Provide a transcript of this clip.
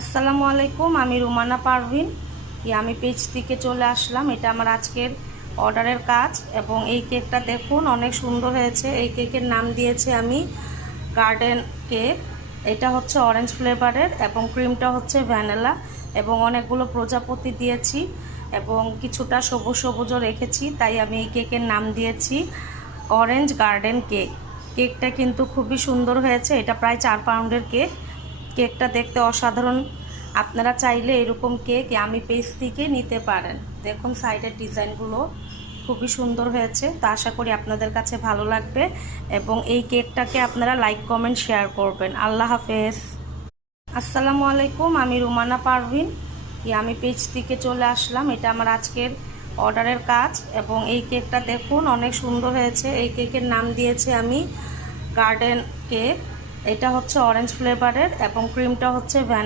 আসসালামু আলাইকুম, আমি রুমানা পারভিন। আমি পেজ থেকে চলে আসলাম। এটা আমার আজকের অর্ডারের কাজ এবং এই কেকটা দেখুন অনেক সুন্দর হয়েছে। এই কেকের নাম দিয়েছি আমি গার্ডেন কেক। এটা হচ্ছে অরেঞ্জ ফ্লেভারের এবং ক্রিমটা হচ্ছে ভ্যানিলা এবং অনেকগুলো প্রজাপতি দিয়েছি এবং কিছুটা সবুজ সবুজও রেখেছি, তাই আমি এই কেকের নাম দিয়েছি অরেঞ্জ গার্ডেন কেক। কেকটা কিন্তু খুবই সুন্দর হয়েছে। এটা প্রায় 4 পাউন্ডের কেক। কেকটা দেখতে অসাধারণ। আপনারা চাইলে এরকম কেক আমি পেজ থেকে নিতে পারেন। দেখুন সাইডের ডিজাইনগুলো খুবই সুন্দর হয়েছে, তো আশা করি আপনাদের কাছে ভালো লাগবে এবং এই কেকটাকে আপনারা লাইক কমেন্ট শেয়ার করবেন। আল্লাহ হাফেজ। আসসালামু আলাইকুম, আমি রুমানা পারভিন। আমি পেজ থেকে চলে আসলাম। এটা আমার আজকের অর্ডারের কাজ এবং এই কেকটা দেখুন অনেক সুন্দর হয়েছে। এই কেকের নাম দিয়েছি আমি গার্ডেন কেক। এটা হচ্ছে অরেঞ্জ ফ্লেভারের এবং ক্রিমটা হচ্ছে ভ্যানিলা।